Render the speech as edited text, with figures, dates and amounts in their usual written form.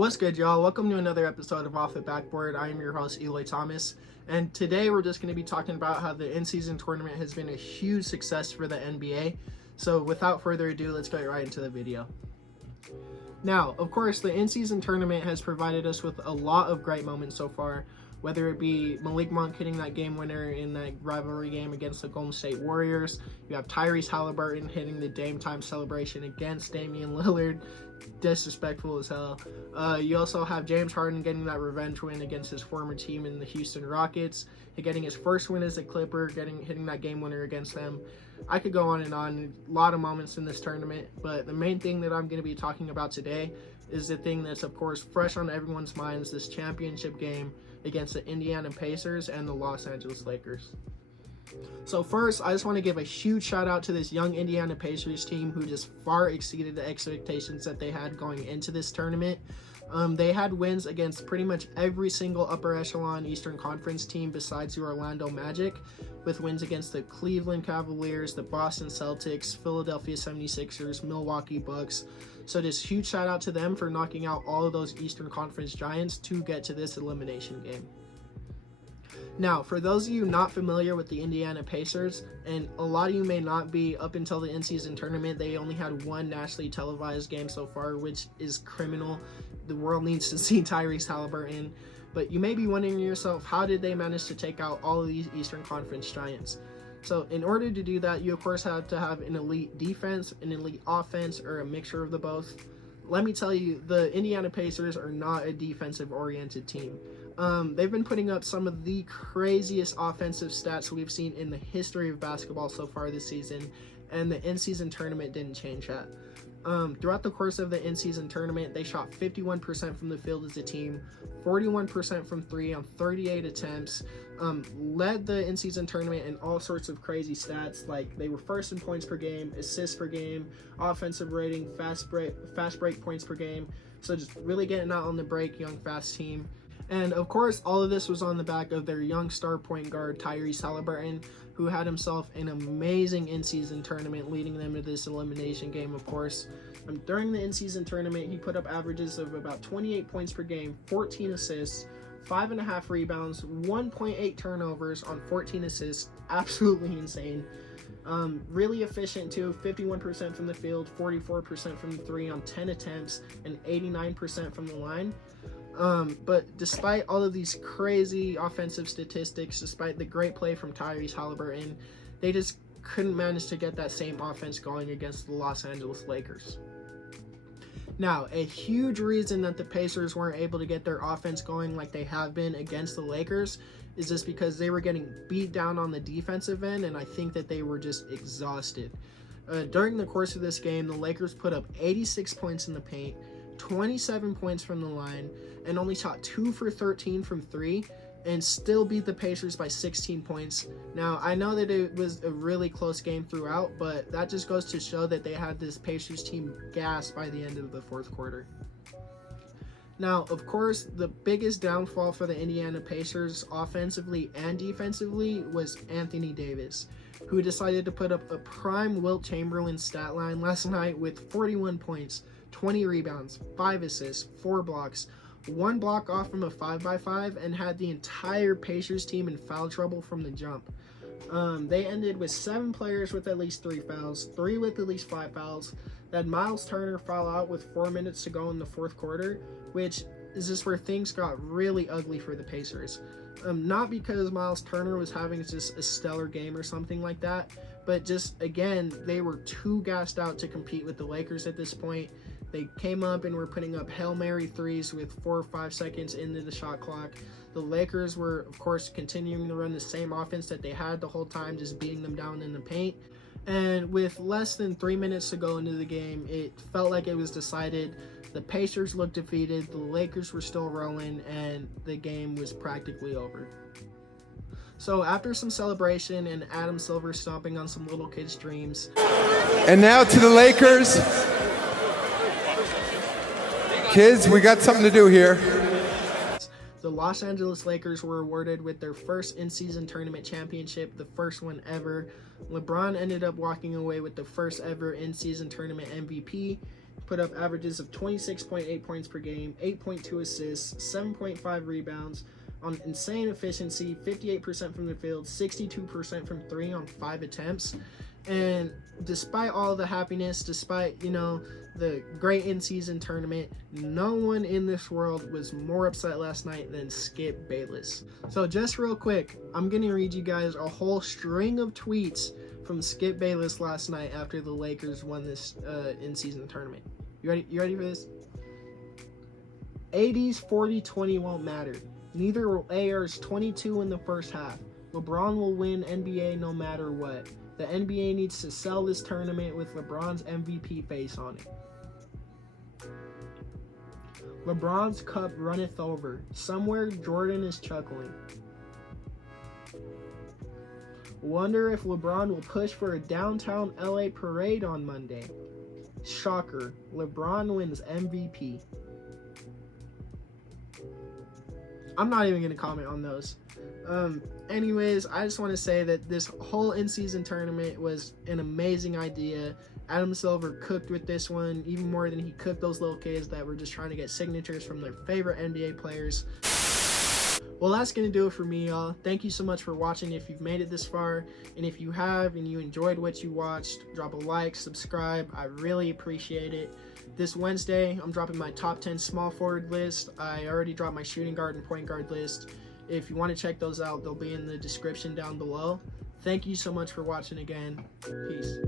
What's good, y'all? Welcome to another episode of Off the Backboard. I am your host, Eloy Thomas, and today we're just going to be talking about how the in-season tournament has been a huge success for the NBA. So without further ado, let's get right into the video. Now, of course, the in-season tournament has provided us with a lot of great moments so far, whether it be Malik Monk hitting that game winner in that rivalry game against the Golden State Warriors. You have Tyrese Halliburton hitting the Dame time celebration against Damian Lillard. Disrespectful as hell. You also have James Harden getting that revenge win against his former team in the Houston Rockets, getting his first win as a Clipper, hitting that game winner against them. I could go on and on. A lot of moments in this tournament, but the main thing that I'm going to be talking about today is the thing that's, of course, fresh on everyone's minds, this championship game against the Indiana Pacers and the Los Angeles Lakers. So first, I just want to give a huge shout out to this young Indiana Pacers team who just far exceeded the expectations that they had going into this tournament. They had wins against pretty much every single upper echelon Eastern Conference team besides the Orlando Magic, with wins against the Cleveland Cavaliers, the Boston Celtics, Philadelphia 76ers, Milwaukee Bucks. So just huge shout out to them for knocking out all of those Eastern Conference giants to get to this elimination game. Now, for those of you not familiar with the Indiana Pacers, and a lot of you may not be, up until the in-season tournament, they only had one nationally televised game so far, which is criminal. The world needs to see Tyrese Halliburton. But you may be wondering to yourself, how did they manage to take out all of these Eastern Conference giants? So in order to do that, you of course have to have an elite defense, an elite offense, or a mixture of the both. Let me tell you, the Indiana Pacers are not a defensive-oriented team. They've been putting up some of the craziest offensive stats we've seen in the history of basketball so far this season, and the in-season tournament didn't change that. Throughout the course of the in-season tournament, they shot 51% from the field as a team, 41% from three on 38 attempts, led the in-season tournament in all sorts of crazy stats, like they were first in points per game, assists per game, offensive rating, fast break points per game. So just really getting out on the break, young, fast team. And of course, all of this was on the back of their young star point guard, Tyrese Halliburton, who had himself an amazing in-season tournament, leading them to this elimination game, of course. During the in-season tournament, he put up averages of about 28 points per game, 14 assists, 5.5 rebounds, 1.8 turnovers on 14 assists. Absolutely insane. Really efficient too, 51% from the field, 44% from the three on 10 attempts, and 89% from the line. But despite all of these crazy offensive statistics, despite the great play from Tyrese Halliburton, they just couldn't manage to get that same offense going against the Los Angeles Lakers. Now, a huge reason that the Pacers weren't able to get their offense going like they have been against the Lakers is just because they were getting beat down on the defensive end, and I think that they were just exhausted. During the course of this game, the Lakers put up 86 points in the paint, 27 points from the line, and only shot 2 for 13 from 3, and still beat the Pacers by 16 points. Now, I know that it was a really close game throughout, but that just goes to show that they had this Pacers team gassed by the end of the fourth quarter. Now, of course, the biggest downfall for the Indiana Pacers, offensively and defensively, was Anthony Davis, who decided to put up a prime Wilt Chamberlain stat line last night with 41 points, 20 rebounds, 5 assists, 4 blocks, 1 block off from a 5x5, and had the entire Pacers team in foul trouble from the jump. They ended with 7 players with at least 3 fouls, 3 with at least 5 fouls. That Miles Turner foul out with 4 minutes to go in the fourth quarter, which is just where things got really ugly for the Pacers. Not because Miles Turner was having just a stellar game or something like that, but just, again, they were too gassed out to compete with the Lakers at this point. They came up and were putting up Hail Mary threes with 4 or 5 seconds into the shot clock. The Lakers were, of course, continuing to run the same offense that they had the whole time, just beating them down in the paint. And with less than 3 minutes to go into the game, it felt like it was decided. The Pacers looked defeated, the Lakers were still rolling, and the game was practically over. So after some celebration and Adam Silver stomping on some little kids' dreams. And now to the Lakers. Kids, we got something to do here. The Los Angeles Lakers were awarded with their first in-season tournament championship, the first one ever. LeBron ended up walking away with the first ever in-season tournament MVP. put up averages of 26.8 points per game, 8.2 assists, 7.5 rebounds, on insane efficiency, 58% from the field, 62% from 3 on 5 attempts. And despite all the happiness, despite, the great in-season tournament, no one in this world was more upset last night than Skip Bayless. So just real quick, I'm going to read you guys a whole string of tweets from Skip Bayless last night after the Lakers won this in-season tournament. You ready for this? AD's 40-20 won't matter. Neither will AR's 22 in the first half. LeBron will win NBA no matter what. The NBA needs to sell this tournament with LeBron's MVP face on it. LeBron's cup runneth over. Somewhere Jordan is chuckling. Wonder if LeBron will push for a downtown LA parade on Monday. Shocker. LeBron wins MVP. I'm not even going to comment on those. Anyways, I just want to say that this whole in-season tournament was an amazing idea. Adam Silver cooked with this one even more than he cooked those little kids that were just trying to get signatures from their favorite NBA players. Well, that's going to do it for me, y'all. Thank you so much for watching if you've made it this far. And if you have and you enjoyed what you watched, drop a like, subscribe. I really appreciate it. This Wednesday, I'm dropping my top 10 small forward list. I already dropped my shooting guard and point guard list. If you want to check those out, they'll be in the description down below. Thank you so much for watching again. Peace.